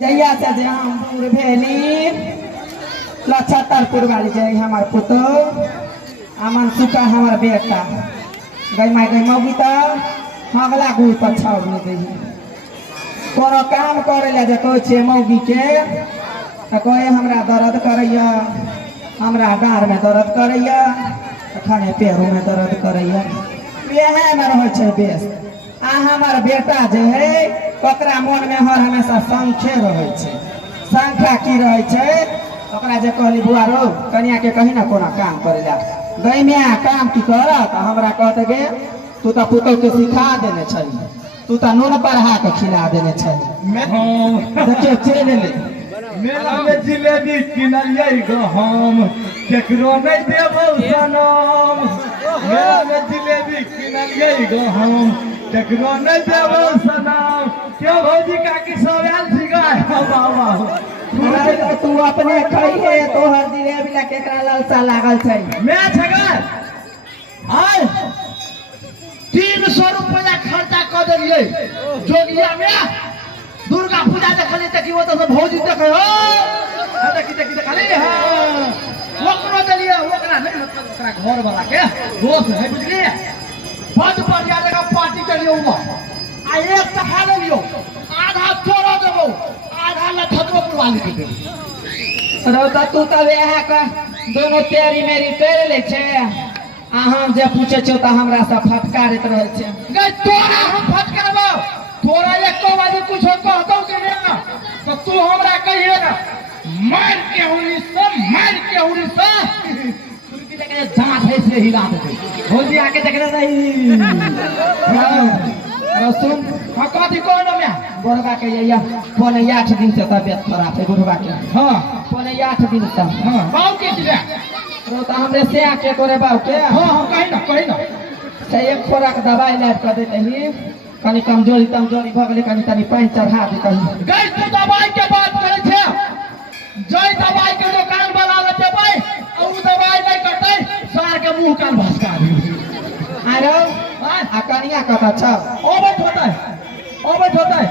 जहिया से जे हम दूर भेली लछतरपुर वाली जाए हमार पुतो अमन सुका हमार बेटा गई माई गई मौगी तो हगला गुड़ पर छोड़ नहीं दी कोनो काम करे ले जे कहे मौगी के तो कहे हमरा दर्द करैया हमरा डाँड़ में दर्द करैया खाने पैरों में दर्द करैया यह में रहे बेस आ हमार बेटा जे है ओकरा मन में हर हमेशा संख्ये रहे संख्या की रहे ओकरा जे कहली बुआ रो कनिया के कहीं ना कोना काम करे ला गई में काम की कर हमरा कहते गे तू तो पुतौ के सिखा देने छ तू तो नून पढ़ा के खिला देने छ देखिए चले ले मेला में जिलेबी किनलिए गहम केकरो नहीं देबो सनम मेला में जिलेबी किनलिए गहम केकरो नहीं देबो सनम क्यों भौजी का की सब आयल छिगा बाबा तू अपने खइहे तोहर जिलेबी ला केकरा लालसा लागल छै मैं छगा आय 300 रुपया खर्चा कर देलिए जोगिया में दुर्गा पूजा देखले त की होत सब भौजी देखे हो देखी देखले हां ओकरो देलिए ओकरा नहीं ओकरा घर वाला के दोस्त है बुझलिए बंद पर जा जगह पार्टी करियो आ एक टका ले लियो आधा तोरा देबो आधा ला छतरपुर वाली के देबो रौता तू तब यहाँ का दोनों तेरी मेरी कर ले छे आ हम जे पूछे छो त हमरा से फटकारत रहे छे गई तोरा हम फटकारबो तोरा एक बाजी कुछ कहतो के ना तो तू हमरा कहिए ना मार के हुनी से सुरती लगे दांत है से हिला दे भौजी आके देख रही रसुन कथी कहनो मैं बुढ़वा के या पौने 8 दिन से तबियत खराब है बुढ़वा के हां पौने 8 दिन से हां बाऊ के दिले रौता हमरे से आके करे बाऊ के हां कहि ना से एक खोराक दवाई ले कर देते ही कनी कमजोरी भ गेले कनी तनी पानी चढ़ा दे कही गई तू दवाई के बात करे छे जय दवाई के दुकान वाला ले देबै और दवाई नहीं करते सार के मुंह कान भसका दी आरो आ कनिया कथा छ ओबे होता है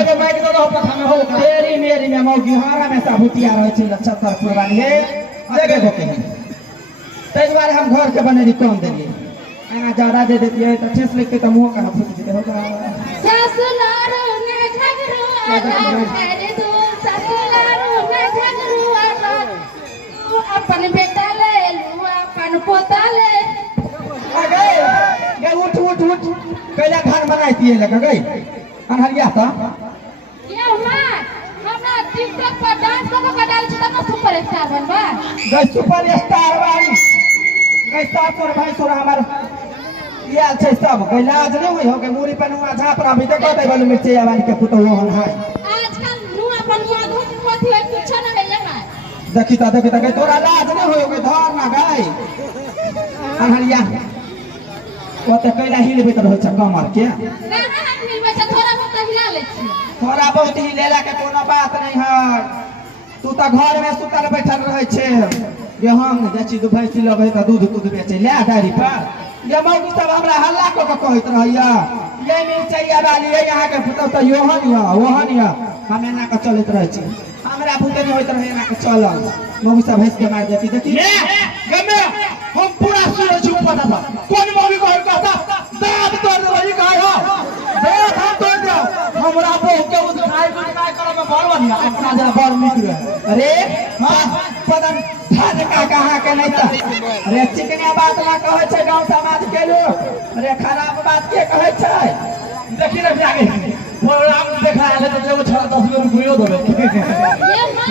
एगो माइक दो पथा में हो तेरी मेरी में मौगी हरा में साबुतिया रहे छै लछतरपुर वाली जगह होके तै बार हम घर के बनेली कम देली एना ज्यादा दे देतिए त ठेस लेके त मुंह का फूट जेते हो ससुरारो ने झगड़ो आला करे दो ससुरारो ने झगड़ो आला अपन बेटा ले लू अपन पोता ले गे उठ कैला घर बनाइतिए लगा गई अनहरिया त ये मां हमरा टिकटॉक पर डांस को डाल छ त सुपरस्टार बनबा गई सुपरस्टार वाली गई सासुर भाई सोरा हमार या छै सब गई लाज नहीं होई हो के मुरी पर नुआ झापरा भी देखो दे बोल मिर्ची वाली के पुतो हो है आजकल नुआ पर नुआ धोती पोथी है कुछ न ले लेना देखी त गई तोरा लाज नहीं होई हो धर ना गई अनहरिया ओते कैला हिल भीतर हो छ कमर के ना हम मिलबे छ थोड़ा बहुत हिला ले छी थोड़ा बहुत हिलेला के कोनो बात नहीं है तू तो घर में सुतल बैठल रहे छे ये हम जची दू भैंसी लगे त दूध बेचे ले डायरी पर ये मौगी सब हमरा हल्ला को कहत रहैया ये मिर्चैया वाली है यहाँ के पुतो तो योहन या हमें ना के चलत रहे छी हमरा भूते नहीं होत रहे ना के चल मौगी सब भैंस के मार देती देखी गमे हम पूरा सुनो छु पता था कौन मौगी को कहता दांत तोड़ दे वही कहे हो दांत हम तोड़ दो हमरा बहू के उठाई करे में बड़ बढ़िया अपना जरा बड़ नीक रहे अरे हां पदन थाने का कहा के नहीं था अरे चिकनिया बात ना कहे छै गांव समाज के लोग अरे खराब बात के कहे छै देखी रे आगे प्रोग्राम देखा ले तो जो 10 रुपया देबे ये मां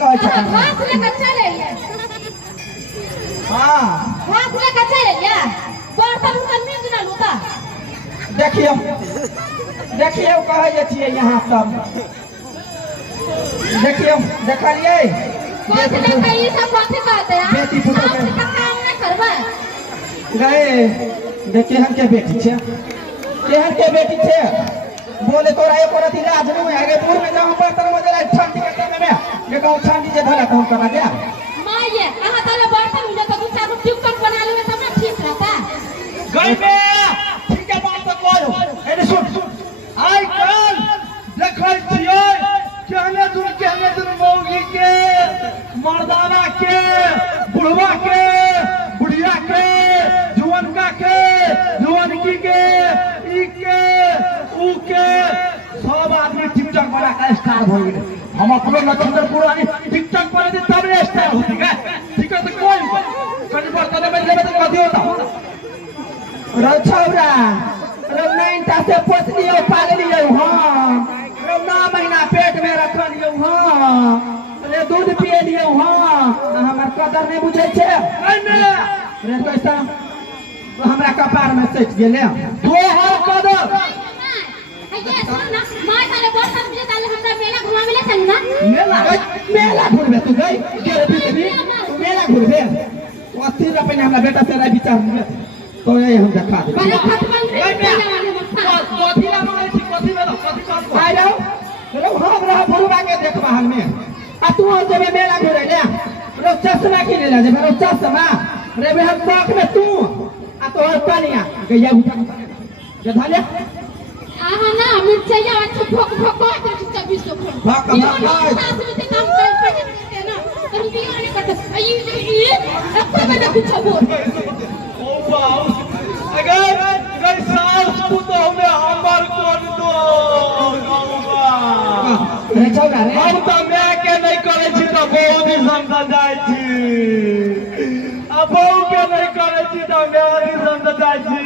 कहे छै हाथ लेके चले ले हां हाथ लेके चले ले बर्तन उठन में जना लूटा देखिए कहे छिए यहाँ सब देखिए देखलिए कथि लेके ई सब कथि कहते हैं बेटी फुटो के आप काम नहीं करबा गए देखिए हम के बेटी छे केहन के बेटी छे बोले तोरा एको रति लाज नहीं आगे दूर में जाऊं बर्तन में जरा ठंडी के समय में ये कहूं ठंडी जे धला हम करा जा मां ये कहां तले बर्तन में तो दूसरा को टिकटॉक बना लेवे तब ना ठीक रहता गई में ठीक है बात तो करो ए सुन आई कल देखै छियै कहने दूर मौगी के मर्दाना के बुढ़वा के बुढ़िया के जुवनका के जुवनकी के ई के ऊ के सब आदमी टिकटॉक बना का स्टार हो गए। हम अपने लखनऊ पुरानी टिकटॉक बना दी तब ने स्टार होती है। ठीक है तो कोई कहीं बर्तन में लेवे तो कभी होता रो छौरा रो 9 से पोस लियो पाल लियो हां रो 9 महीना पेट में रख लियो हां रे दूध पिए लियो हां हमर कदर नहीं बुझै छे रे कैसा हमरा कपार में सच गेले दो हर कदर ये सुन ना माय ताले बर्तन में ताले हमरा मेला घुमावे ले चल ना मेला घुरबे तू गई गेरे बीच तू मेला घुरबे 80 रुपए ने हमरा बेटा तेरा विचार तो ये हम देखा दे बड़ा खटमल रे वाले मक्खा कथी ला मारे छी कथी में कथी काम को आइ रहो हम रह भरुआ के देखबा हमें आ तू जेबे मेला घुरे ले रो चश्मा के ले जेबे रो चश्मा रे बे हम शौक में तू आ तो और पानिया गैया उठा जे धाले आहा ना मिर्चैया अच्छे भोक भोक तो 24 को भोक भोक सास में काम करते ना तुम भी आने करते ये अब मैं कुछ बोल ओ वाओ अगर सास पुतो में हमर कोन दो रे छौरा रे हम तो मैं के नहीं करे छी तो बहुत ही समझ जाय छी अब बहु के नहीं करे छी तो मैं ही समझ जाय छी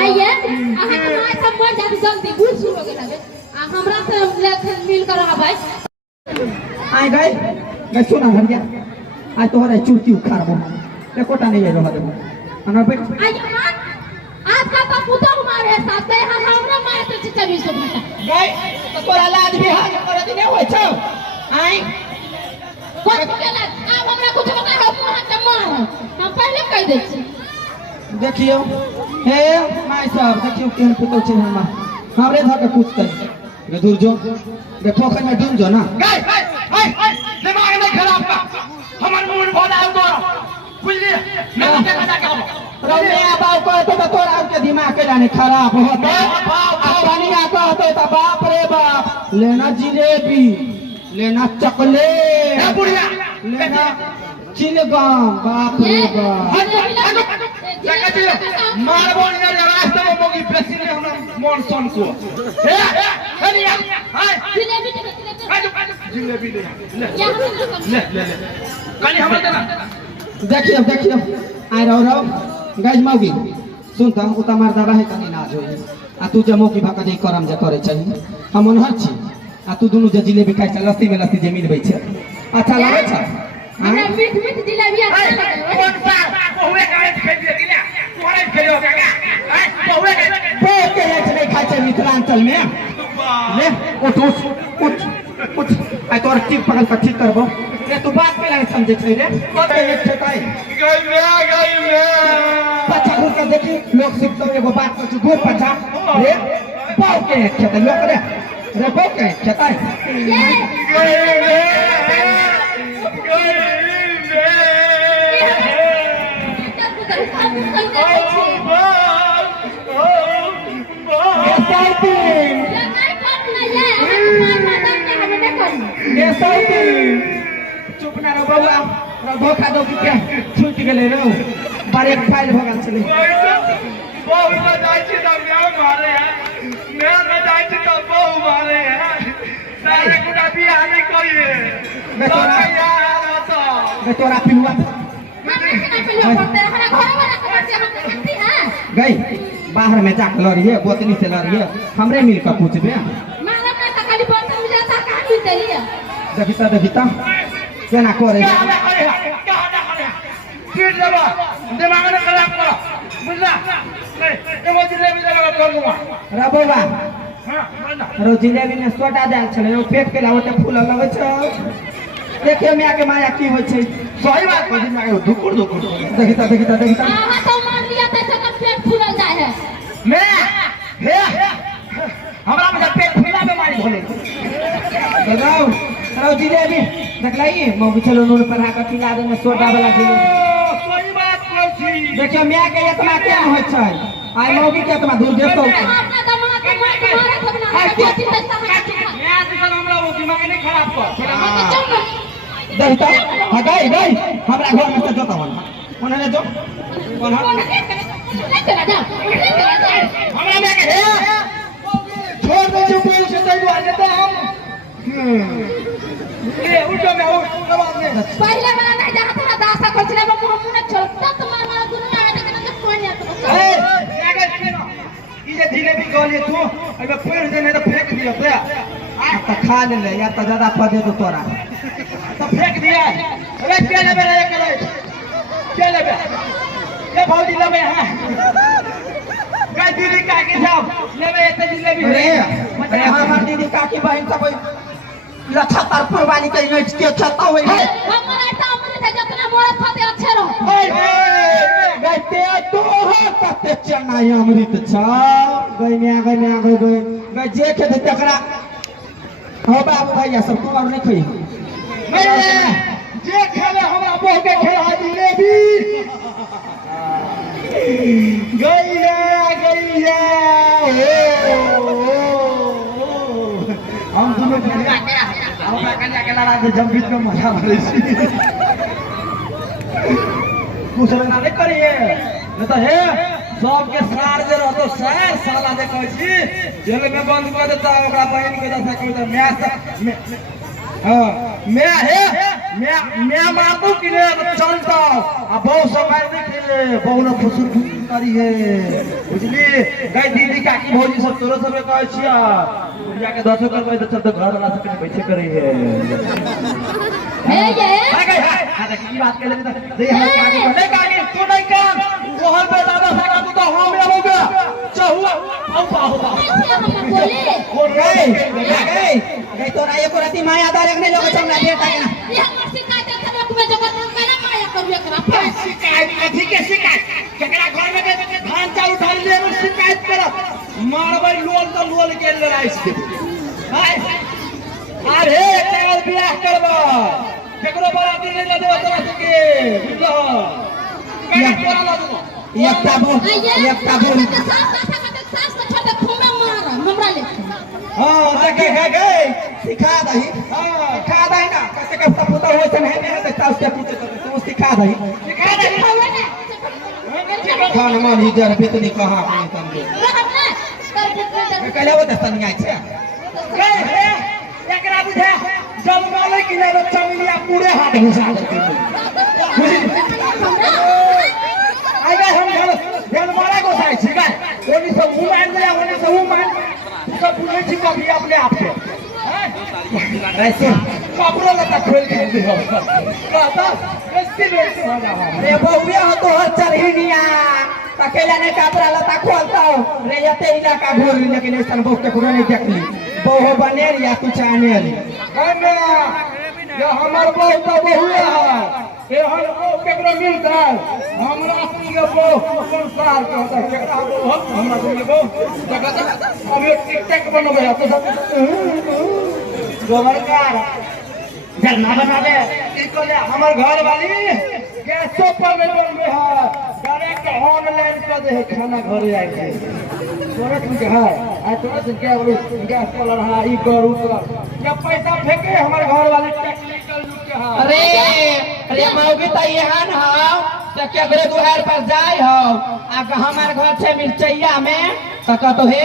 आइए आहा के माय सब मर जाते जल्दी बूढ़ शुरू हो गेला बे आ हमरा से मिल कर रहा भाई आइ गई सुना हरिया आज तोहरा चुरती उखाड़ बो एकोटा नहीं है रह देबो अना बेट आइए मां आजकल तो पुतो हमारे साथ है हमरा माय तो 24 को घंटा गई तो तोरा लाज बिहार कर दिने होय छौ आई कोन केला आ हमरा कुछ बता हम वहां के मार हम पहले कह दे छी देखियो हे माय साहब देखियो केहन पुतो छै हमर हमरे धर के पूछते रे दूर जो रे पोखर में डूब जो ना गई दिमाग नहीं खराब का हमर मुंह भोला दो बुझलिए मैं देखा जाके रे बाप कहतो तो तोरा के दिमाग के जाने खराब होतो पानिया कहतो तो बाप रे बाप लेना जिलेबी लेना चॉकलेट ए बुढ़िया लेना चिलगम बाप रे बाप मारबो ने रास्ते में मोगी बेसी ने हमरा मन सन को ए नहीं हाय जिलेबी जिलेबी ले कनी हमरा देना देखियो आइ रहो गज मौगी सुन त उता मर्दा रहे कनी नाज होई आ तू जे मौकी भाका जे करम जे करे छै हम ओनहर छी आ तू दुनु जे जिलेबी खाइ छ लस्सी में लस्सी जे मिलबै छै अच्छा लागे छ हमरा मीठ मीठ जिलेबी अच्छा लगे कौन सा बहुए का खेल दिया क्या तोरे खेलो काका बहुए के नहीं खाइ छै मिथिलांचल में ले उठ आइ तोर टिप पकड़ के ठीक करबो रे तू बात के नहीं समझे छै रे कत एक छै काई गई मैं पछा घुर के देखी लोग सिखतो एगो बात को घुर पछा रे पाव के खेत लोग रे पाव के खेताई चुप ना रहो बउआ धोखा दो के छूट गेले रे बारे फाइल भ गेल छले बहु न जाय छी त मैं न जाय छी त बहु मारे है सारे गुडा बियाह नहीं करिए मैं तोरा पिलुआ गई बाहर में जाके लड़िए बोतनी से लड़िए हमरे मिल कर पूछबे देखिता केना करे दिमाग में खराब करो बुझला एगो जिलेबी लगा कर दूंगा रे बौआ हां बोलना रो जिलेबी में सोडा डाल छले ओ पेट के लावते फूल लगे छ देखियो मिया के माया की होय छै सही बात को दिमाग में धुकुर देखिता हां तो मार लिया त जब पेट फूल जाए है मैं हे हमरा में पेट फूला बीमारी होले बताओ रो जिलेबी देखलाई मौगी चलो नून पर हाथ खिला दे में सोडा वाला जिलेबी सही बात कहै छी देखियो मिया के इतना केन होय छै आई मौगी के इतना दूर देतो अपना दमाद के मार के मारे सब ना बेटी से सब खराब कर दहिता हां गई हमरा घर में से जोता बन ओने जो कौन हां नहीं चला जा हमरा में के छोड़ दे जो बोल से तई वाले तो हम ए उठो में आवाज नहीं पहले वाला नहीं जहां तोरा दासा करछले वो मुंह छोड़ता तुम्हारा दुनिया आने के ना कोन या ए आगे सुनो ई जे जिलेबी गले तू अबे पेड़ दे नहीं तो फेंक दियो तो तो खा ले या तो ज्यादा पदे तो तोरा तो फेंक दिया अबे क्या लेबे रे करे क्या लेबे ये भौजी लेबे हां गाय दीदी काकी साहब लेबे एते जिलेबी अरे हमार दीदी काकी बहन सब लच्छा तरपुर वाली के नच के चलता होई हमारा टाउन में जितना मोड़ा फते अच्छे रहो गते तो हो तते चनाई अमृत छ गइन्या गई जे खेत तकरा हो बाबू भैया सब तू और नहीं खई जे खेले हमरा बहु के खेला जिलेबी गैया हम दोनों खेला हमरा कन्या के लड़ा जब बीच में मजा मारे छी कुछ ना नहीं करिए नहीं तो हे सबके सार जे रहतो सार साला जे कहै छी जेल में बंद कर देता ओकरा बहन के दशा कोई तो हां मैं है मैं मारतो कि ने चलता आ बहु समय नहीं खेले बहु न फुसुर करी है बुझली गाय दीदी काकी भौजी सब तोरो सब कहै छिया बुढ़िया के 10 करबै तो चल तो घर वाला से बैठे करे है ये हां देख की बात करे तो दे हम काकी तू नहीं काम तोहर पे दादा सागा तू तो हम हो गया चहुआ औ बाहु बोले गई तोरा एको राती माया दारक ने लोग चमना बेटा के ना ये हमर शिकायत है लोग में जगत में केना माया करू एकरा शिकायत अथी के शिकायत जकरा घर में धान चाउर उठा ले शिकायत करत मारबै लोल तो लोल के लड़ाई से हाय अरे एकरा बियाह करबा केकरो बराती नहीं ले देबा तोरा के बुझलो केना तोरा ला देबो एक ताबो सास के छोटे खून मार हमरा ले हां देखे गए सिखा दही सिखा दही ना कैसे के पुता होय छन है नहीं तो सास के पूछे तू सिखा दही खान मन ही जर बेतनी कहां अपनी तंगे कहले वो तनिया छे एकरा बुझा जब माले कि ले चमिलिया पूरे हाथ घुसा देते आगे हम घर मारा को साइ छी गाय ओनी सब मुंह मान दे ओनी सब मुंह मान सब पूरे छी कभी अपने आप से ऐसे कपड़ा लता खोल के दे हो कहता ऐसे वैसे हो जा रे बहुया हो तो हर चरहिनिया अकेला ने कपड़ा लता खोलता हो रे यते इलाका घोर लेकिन ऐसन बहु के कोनो नहीं देखली बहु बनेर या तू चानेर हमें ये हमर बहु तो बहुए है ये हम केकरो मिलता हमरा के बहु संसार के होता केकरा बहु हमरा के बहु जगत अभी टिकटॉक बनबे तो सब गोबरकार जरना बनावे इनको ले हमर घर वाली गैसो पर नहीं बनबे है डायरेक्ट ऑनलाइन कर दे है खाना घरे आइ छै तुरंत के है आ तुरंत क्या बोलू गैस पर रहा ई करू कर या पैसा फेंके हमर घर वाले टेक्निकल लुक के है अरे मौगी त एहन हो से केकरो दुहार पर जाय हो आ हमार घर छे मिर्चैया में त कहतो हे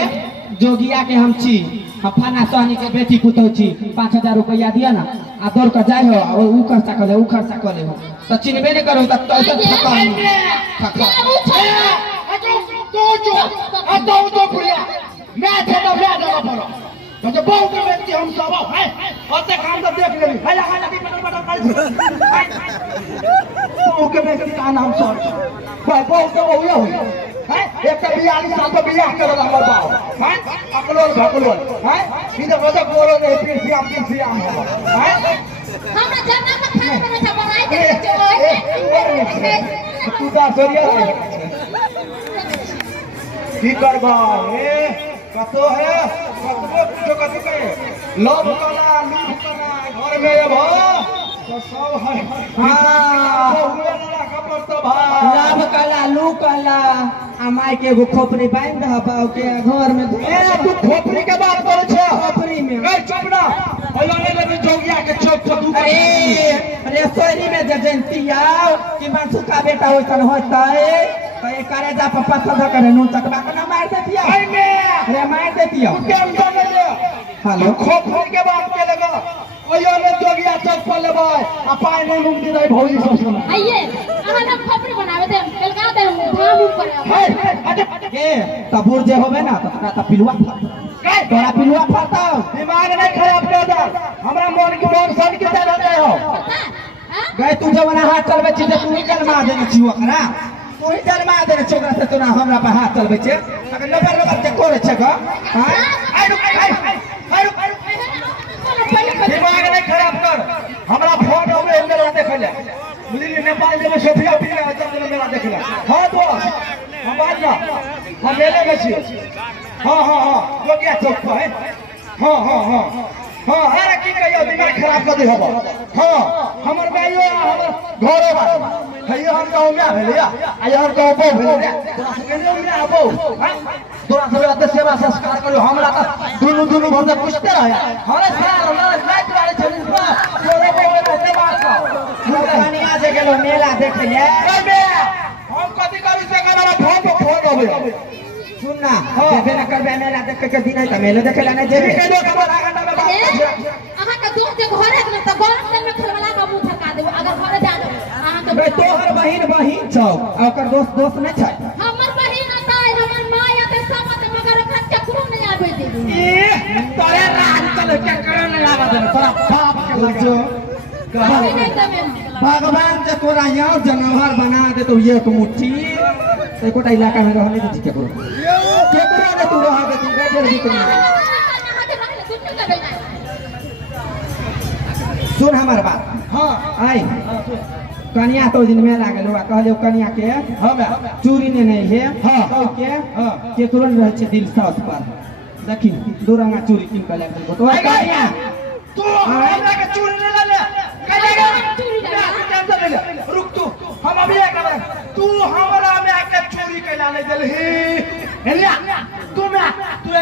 जोगिया के हम छी हम फाना सहनी के बेटी पुतौ छी 5000 रुपया दिया ना आ दौड़ कर जाय हो उ खर्चा कर ले हो त चिन्हबे नहीं करो त तो खत्म तो बुढ़िया मैं थे तो मैं जगह पर तो जो बहुत व्यक्ति हम सब है ओते काम तो देख लेली है लगी बटन कर बहुत के व्यक्ति का नाम सर भाई बहुत तो हो है एक तो 42 साल तो बियाह करल हमर बाप है अकलोल भकलोल है इधर वजह बोलो नहीं फिर से हम है हमरा जन्म में खाए में था बनाई दे तू दा सोरिया की करबा ए कतो है कतबो जो कतो के लोभ कला लूट कला घर में अब तो सब है हां हुए ना खबर तो भाई लाभ कला लू कला अमाय के एगो खोपड़ी बांध दह बाऊ के घर में ए तू खोपड़ी के बात करे छ खोपड़ी में ए चुप ना ओला ने जो के चौक पर दू अरे सोरी में जे जनती आओ कि मनसुका बेटा होइसन होतै तो ये करे जा पप्पा सदा करे नून चकवा के ना मार देतिया अरे मार देतिया हेलो खोप के बात के लगा ओयो में जोगिया चौक पर लेबै आ पाई नहीं मुक्ति रही भौजी सब सुना आइए अहाँ ना खोपड़ी बनावे दे कलका दे धाम ऊपर के तबूर जे होबे ना तो तोरा त पिलुआ तोरा पिलुआ फरता दिमाग नहीं खराब कर दे हमरा मन के मन सन के चल रहे हो गए तू जवन हाथ चलबे छी जे तू निकल मा देने छी ओकरा तू ही जन्मा देने छी ओकरा से तोरा हमरा पर हाथ चलबे छी अगर नबर नबर के करे छ ग हां आई रुक दिमाग नहीं खराब कर हमरा फोन में मेरा देख ले बुझली नेपाल में सोफिया पिया जब मेरा देख ले हां दोस्त हम बात ना हम ले ले छी हां जोगिया चौक पर है हां अरे की कहियो दिमाग खराब कर दे हो हां हमर भाइयो हमर घरो बा हइयो हम गांव में भेलिया आ यार गांव बो भेलिया तोरा संगे में आबो तोरा सब एते सेवा संस्कार करियो हमरा त दुनु भर से पूछते रहे हरे साल ना लाइट वाले छली तोरे को एते बात कर कहानिया जे गेलो मेला देखे ले हम कथि करी से हमरा फोन होबे सुन ना देखे ना करबे मेला देखे के दिन है त मेला देखे ला नहीं जेबे के दो के आधा घंटा में बात अहाँ के दोस्त जे घरे न त गरम दिन में खलबला का मुंह ठका देबो अगर घरे जा दो अहाँ के बे तोहर बहिन छौ आ ओकर दोस्त नहीं छै हमर बहिन आताय हमर माय आते सब आते मगर ओकरा चक्कू नहीं आबे देबो तोरे राज चल के करे नहीं आवा दे तोरा बाप के लजो कभी नहीं तमे भगवान जे तोरा यहाँ जनोहर बना दे तो ये एक मुट्ठी ते कोटा इलाका में रहने दे केकरो ने तू रह दे बेटे रे तू सुन हमर बात हां आई कनिया तो दिन में लागल हुआ कहले कनिया के हमे चूरी ने नहीं है हाँ। कह के केकरो रह छे दिल सास पर देखी दो रंगा चूरी किन के लागल तो कनिया तू हमरा के चूरी ले ले कलेगा टेंशन ले ले रुक तू हम अभी एक बार तू हमरा में आके चोरी कैला ले देलही हेलिया तू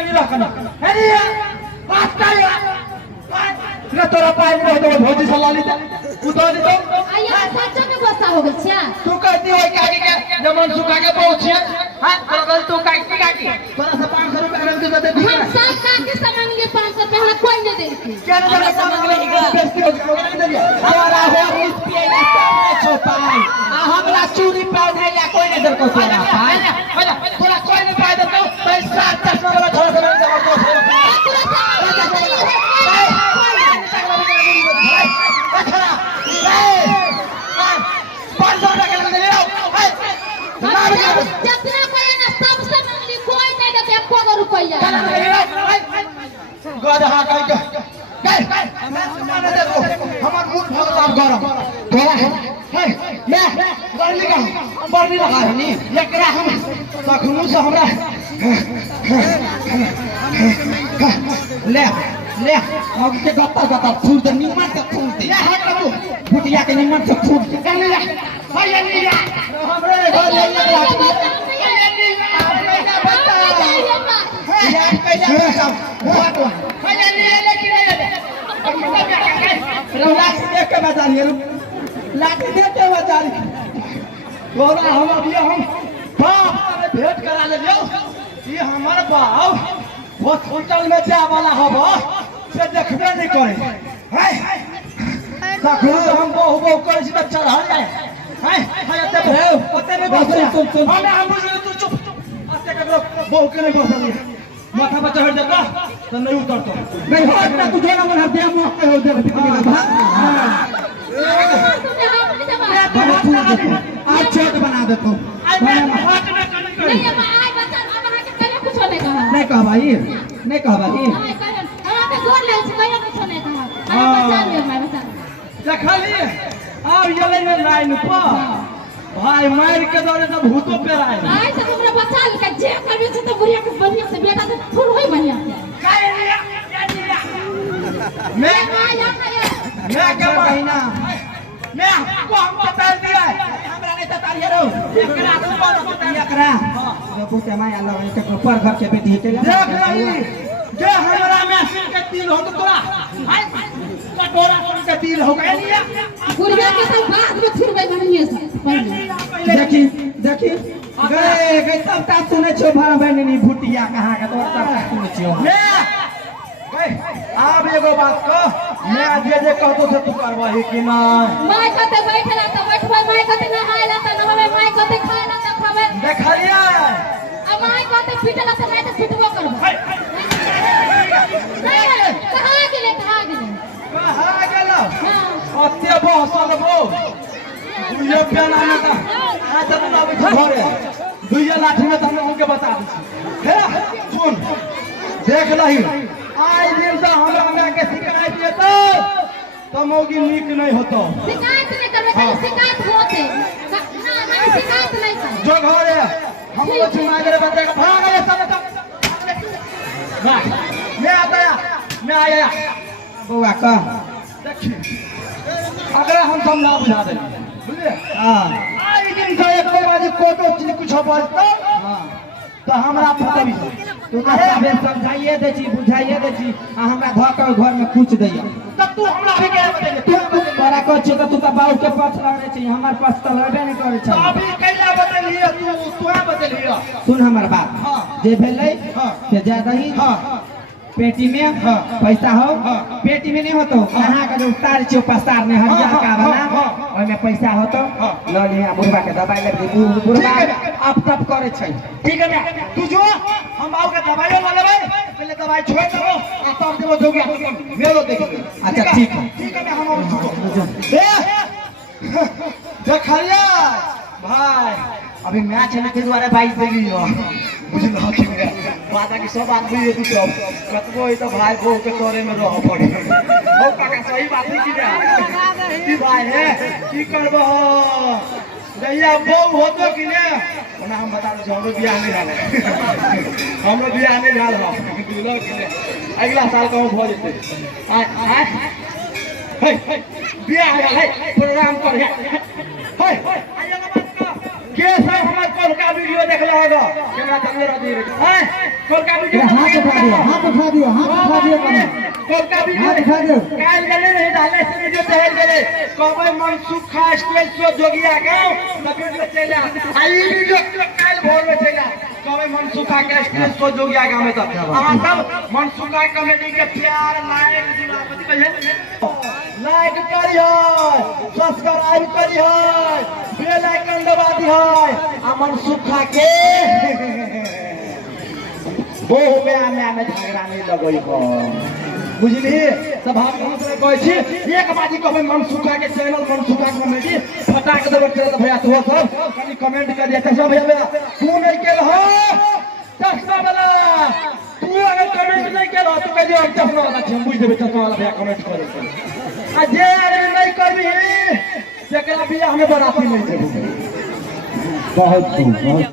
एनी रखना हेलिया बात कर ना तोरा पाई में तो भौजी से लाली दे उतार दे आया सच्चो के गुस्सा हो गेल छा तू कहती हो काकी के जमन सुखा के पहुंचे हां तोरा तू काकी तोरा से 500 रुपया रख दे दे हम सब काके सामान लिए 500 पहले कोई नहीं देती क्या ना सामान ले इधर बेइज्जती हो गई हमारा हो रुपये के सामने छुपाई आ हमरा चूरी पहने ला कोई नहीं दर को तोरा तोरा कोई नहीं पाए दे तो 7-10 रुपया छोड़ दे जितना कोई ना सब सामान लिए कोई नहीं देते 1 रुपया गधा कह मैं सामान दे दो हमार मूड भगवान गरम तोरा है मैं बरनी लगा हनी एकरा हम तखनु से हमरा ले अब के गत्ता फूल दे निमन से फूल दे ले हट तू फुटिया के निमन से फूल दे ले ले हमरे घर ले ले यार कैला सब बात लाठी देख के बजा लिए लाठी देख के बजा लिए तोरा हम अभी हम बाप से भेंट करा ले ये हमार बाप हॉस्पिटल में जा वाला हबो से देखबे नहीं करे है तखनो हम बहु करे छी त चढ़ल जाए है एते ओते में बस हम बुझले तू चुप अते ककरो बहु के नहीं बसल माथा पर चढ़ जाता तो नहीं उतरतो नहीं हो ना तू जोना मन दे मुंह पे हो दे आज छोट बना दे तू नहीं अब आए बता अब आके कने कुछ नहीं कहा नहीं कह भाई नहीं कह भाई नहीं कहे हम पे गोर ले छी कने कुछ नहीं कहा अरे बता ले मैं बता देखली अब ये ले लाइन पर भाई मार के दौड़े तो भूतो पे आए आए तो हमरा बचा ले जे करबे से तो बुढ़िया के बढ़िया से बेटा तो फुल होई बढ़िया काय मैं क्या कहना मैं आपको हम बता दिया हमरा नहीं बता रही रो एकरा तू बता एकरा जो पूछे माय अल्लाह के पर घर के बेटी के देख ली जे हमरा में के तीन हो तो तोरा हाय कटोरा तिल हो गया नहीं गुड़िया के साथ बाद में फिर भाई मम्मी से पहले देखी देखी गए गए सबटा सुने छो भरा बहनी भुटिया कहाँ का तो सबटा सुने छो अब एगो बात कह मैं जे कहतो से तू करबही कि ना माय कते बैठला त बैठबे माय कते नहायला त नहावे माय कते खायला त खावे देखलिए आ माय कते पिटला त माय त पिटबो करबो कहाँ गेले कहाँ गेलो हां अत्ते बहसल बो दुइयो प्याला में त आज तक ना आबै छ घरे दुइयो लाठी में त हम उनके बता दै छी हे सुन देख लही आज दिन से हमरा के शिकायत देतो तो मौगी नीक नहीं होतो शिकायत नहीं करबे खाली शिकायत होते ना ना शिकायत नहीं कर जो घरे हम लोग चुना करे बच्चे का भाग गए सब मैं आया बउआ कह देखिए अगर हम सब ना बुझा दे बुझलिए हाँ आज दिन से एक बार कोटो चीज कुछ बजतो हाँ तो हमरा पता भी तू ना समझाइए दे छी बुझाइए दे छी आ हमरा धर के घर में कुछ दैया तब तू हमरा भी क्या बतेले तू तोरा कह छी त तू त बाऊ के पक्ष लगे छी हमर पक्ष त लगे नहीं करे छ अभी कैला बतेलिए तू बतेलिए सुन हमर बात हाँ। जे भेलै हाँ। से जा दही हां पेटी में हाँ। पैसा हो हाँ। पेटी में नहीं होतो कहाँ का जो उतार छी पसार में हरिया हाँ, का हाँ, बना हाँ। ओय में पैसा होतो हाँ। ल लिया बुढ़वा के दवाई ले दी बुढ़वा ठीक है। अब तब करे छै ठीक है मैं तू जो हम बाबू के दवाई ले लेबै पहले दवाई छोड़ दो और तब देबो जो गया मेरो देख अच्छा, ठीक है। ठीक है मैं हम और छुटो ए देखलिया भाई अभी मैच है के द्वारा 22 दे गई हो मुझे ना कि बात की सब बात हुई है तू सब कतबो है तो भाई बहू के तोरे में रह पड़ी हो काका सही बात है कि भाई है की करबो जैया बहू हो तो कि ने ओना हम बता दे हमरो बियाह नहीं रहले हमरो बियाह नहीं रहल हो दूल्हा कि ने अगला साल कहूं भ जेते आ हे बियाह है प्रोग्राम कर हे के सब हमर कल का वीडियो देखले होगा कैमरा चलने रह दिए हैं कल का वीडियो हाथ उठा दियो हाथ उठा दियो हाथ उठा दियो कल का वीडियो हाथ उठा दियो काल गले नहीं डाले से वीडियो चढ़ गए कबे मनसुखा स्टेज शो जोगिया गांव त वीडियो चला आई वीडियो काल भोर में चला कबे मनसुखा के स्टेज शो जोगिया गांव में त अहां सब मनसुखा कॉमेडी के प्यार लाइक दिलापति कहिए लाइक करियो सब्सक्राइब करियो बेल आइकन दबा दियो आ मनसुखा के वो में झगड़ा नहीं लगई हो बुझली सभा में कहै छी एक बाजी कहबै मनसुखा के चैनल मनसुखा कॉमेडी फटाक देबो त भैया तो सब कनी कमेंट कर दिया सब भैया तू नहीं केल हो चश्मा वाला तू अगर कमेंट नहीं केल हो तो कह दियो चश्मा वाला छी बुझ देबे चश्मा वाला भैया कमेंट करे आ जे अगर नहीं करबी जेकरा बियाह में बराती नहीं जेबे बहुत